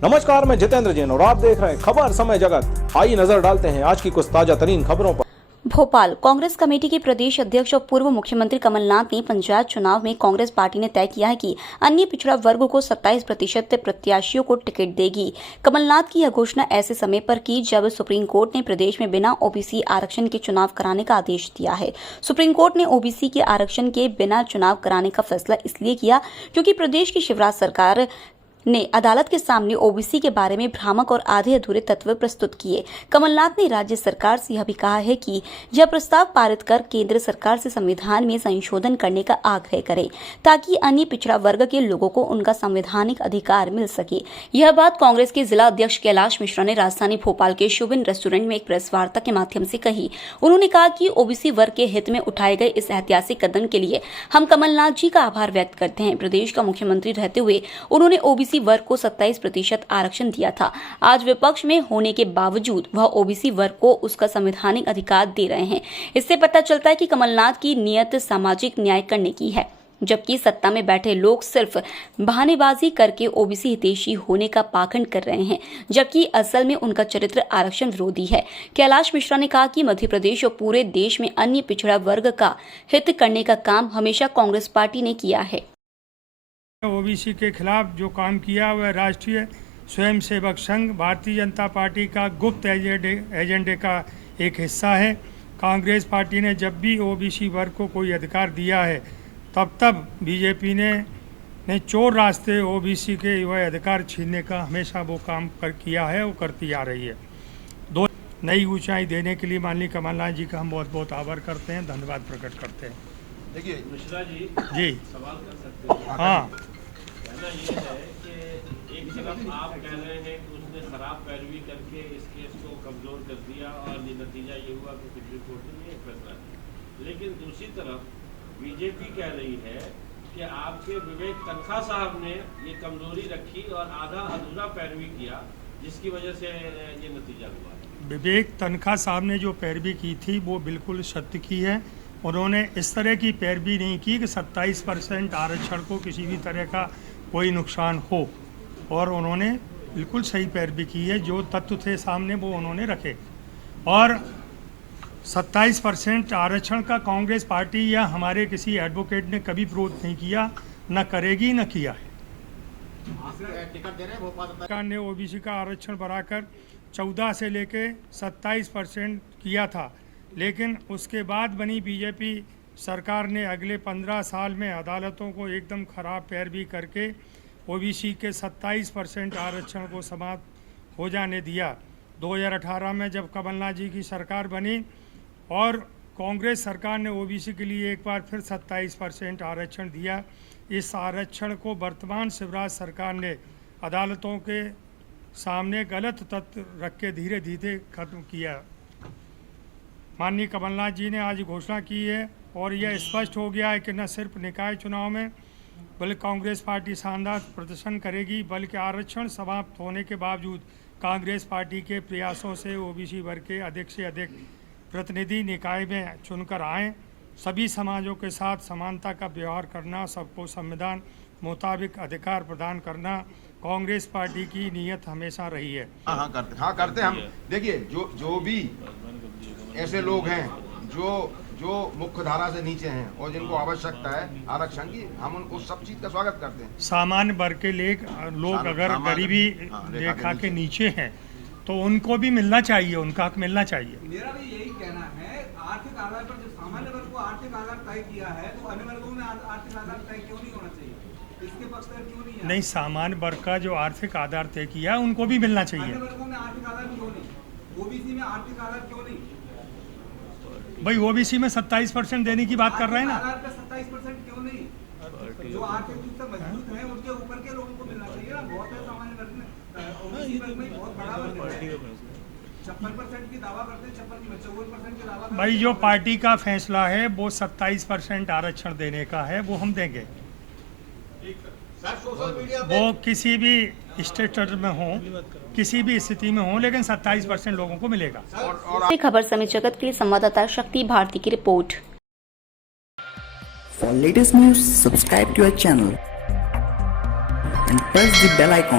नमस्कार, मैं जितेंद्र जैन और आप देख रहे हैं खबर समय जगत। आइए नजर डालते हैं आज की कुछ ताजा तरीन खबरों पर। भोपाल कांग्रेस कमेटी के प्रदेश अध्यक्ष और पूर्व मुख्यमंत्री कमलनाथ ने पंचायत चुनाव में कांग्रेस पार्टी ने तय किया है कि अन्य पिछड़ा वर्ग को 27% प्रत्याशियों को टिकट देगी। कमलनाथ की यह घोषणा ऐसे समय पर की जब सुप्रीम कोर्ट ने प्रदेश में बिना ओबीसी आरक्षण के चुनाव कराने का आदेश दिया है। सुप्रीम कोर्ट ने ओबीसी के आरक्षण के बिना चुनाव कराने का फैसला इसलिए किया क्योंकि प्रदेश की शिवराज सरकार ने अदालत के सामने ओबीसी के बारे में भ्रामक और आधे अधूरे तथ्य प्रस्तुत किए। कमलनाथ ने राज्य सरकार से यह भी कहा है कि यह प्रस्ताव पारित कर केंद्र सरकार से संविधान में संशोधन करने का आग्रह करे ताकि अन्य पिछड़ा वर्ग के लोगों को उनका संवैधानिक अधिकार मिल सके। यह बात कांग्रेस के जिला अध्यक्ष कैलाश मिश्रा ने राजधानी भोपाल के शुभिन रेस्टोरेंट में एक प्रेस वार्ता के माध्यम से कही। उन्होंने कहा कि ओबीसी वर्ग के हित में उठाए गए इस ऐतिहासिक कदम के लिए हम कमलनाथ जी का आभार व्यक्त करते हैं। प्रदेश का मुख्यमंत्री रहते हुए उन्होंने ओबीसी वर्ग को 27% आरक्षण दिया था। आज विपक्ष में होने के बावजूद वह ओबीसी वर्ग को उसका संवैधानिक अधिकार दे रहे हैं। इससे पता चलता है कि कमलनाथ की नियत सामाजिक न्याय करने की है, जबकि सत्ता में बैठे लोग सिर्फ बहानेबाजी करके ओबीसी हितैषी होने का पाखंड कर रहे हैं, जबकि असल में उनका चरित्र आरक्षण विरोधी है। कैलाश मिश्रा ने कहा कि मध्य प्रदेश और पूरे देश में अन्य पिछड़ा वर्ग का हित करने का काम हमेशा कांग्रेस पार्टी ने किया है। ओबीसी के खिलाफ जो काम किया वह राष्ट्रीय स्वयंसेवक संघ भारतीय जनता पार्टी का गुप्त एजेंडे का एक हिस्सा है। कांग्रेस पार्टी ने जब भी ओबीसी वर्ग को कोई अधिकार दिया है तब बीजेपी ने चोर रास्ते ओबीसी के वह अधिकार छीनने का हमेशा वो काम किया है, वो करती आ रही है। दो नई ऊंचाई देने के लिए माननीय कमलनाथ जी का हम बहुत बहुत आभार करते हैं, धन्यवाद प्रकट करते हैं। देखिए मिश्रा जी सवाल कर सकते हैं। हाँ, कहना ये है कि एक तरफ आप कह रहे हैं कि उसने शराब पैरवी करके इस केस को कमजोर कर दिया और नतीजा ये हुआ कि सुप्रीम कोर्ट ने फैसला किया, लेकिन दूसरी तरफ बीजेपी कह रही है कि आपके विवेक तनखा साहब ने ये कमजोरी रखी और आधा अधूरा पैरवी किया, जिसकी वजह से ये नतीजा हुआ। विवेक तनखा साहब ने जो पैरवी की थी वो बिल्कुल सत्य की है। उन्होंने इस तरह की पैरवी नहीं की कि 27% आरक्षण को किसी भी तरह का कोई नुकसान हो, और उन्होंने बिल्कुल सही पैरवी की है। जो तत्व थे सामने वो उन्होंने रखे, और 27% आरक्षण का कांग्रेस पार्टी या हमारे किसी एडवोकेट ने कभी विरोध नहीं किया, न करेगी न किया है। सरकार ने ओबीसी का आरक्षण बढ़ाकर 14 से लेके 27% किया था, लेकिन उसके बाद बनी बीजेपी सरकार ने अगले 15 साल में अदालतों को एकदम खराब पैरवी करके ओबीसी के 27% आरक्षण को समाप्त हो जाने दिया। 2018 में जब कमलनाथ जी की सरकार बनी और कांग्रेस सरकार ने ओबीसी के लिए एक बार फिर 27% आरक्षण दिया। इस आरक्षण को वर्तमान शिवराज सरकार ने अदालतों के सामने गलत तथ्य रख के धीरे धीरे खत्म किया। माननीय कमलनाथ जी ने आज घोषणा की है और यह स्पष्ट हो गया है कि न सिर्फ निकाय चुनाव में बल्कि कांग्रेस पार्टी शानदार प्रदर्शन करेगी, बल्कि आरक्षण समाप्त होने के बावजूद कांग्रेस पार्टी के प्रयासों से ओबीसी वर्ग के अधिक से अधिक प्रतिनिधि निकाय में चुनकर आएँ। सभी समाजों के साथ समानता का व्यवहार करना, सबको संविधान मुताबिक अधिकार प्रदान करना कांग्रेस पार्टी की नीयत हमेशा रही है। हाँ करते हम। देखिए जो भी ऐसे लोग हैं जो मुख्य धारा से नीचे हैं और जिनको आवश्यकता है आरक्षण की, हम उन उस सब चीज का स्वागत करते हैं। सामान्य वर्ग के लोग अगर गरीबी रेखा के नीचे हैं तो उनको भी मिलना चाहिए, उनका हक मिलना चाहिए। मेरा भी यही कहना है, आर्थिक आधार पर जो सामान्य वर्ग को आर्थिक आधार तय किया है तो अन्य वर्गों में आर्थिक आधार तय क्यों नहीं होना चाहिए? इसके पक्षधर क्यों नहीं है? नहीं, सामान्य वर्ग का जो आर्थिक आधार तय किया है उनको भी मिलना चाहिए। अन्य वर्गों में आर्थिक आधार क्यों नहीं? ओबीसी में आर्थिक आधार क्यों नहीं? भाई ओबीसी में 27% देने की बात कर रहे हैं ना। आधार पे 27% क्यों नहीं? जो आर्थिक रूप से मजबूत है उनके ऊपर के लोगों को मिलना चाहिए ना। बहुत है सामान्य वर्ग में, ओबीसी वर्ग में बहुत बड़ा वर्ग है। 56% की दावा करते हैं, 54% की दावा। भाई जो पार्टी का फैसला है वो 27% आरक्षण देने का है, वो हम देंगे। वो किसी भी स्टेटस में हो, किसी भी स्थिति में हो, लेकिन 27% लोगों को मिलेगा। खबर समय जगत के लिए संवाददाता शक्ति भारती की report. For latest news, subscribe to our channel and press the bell icon.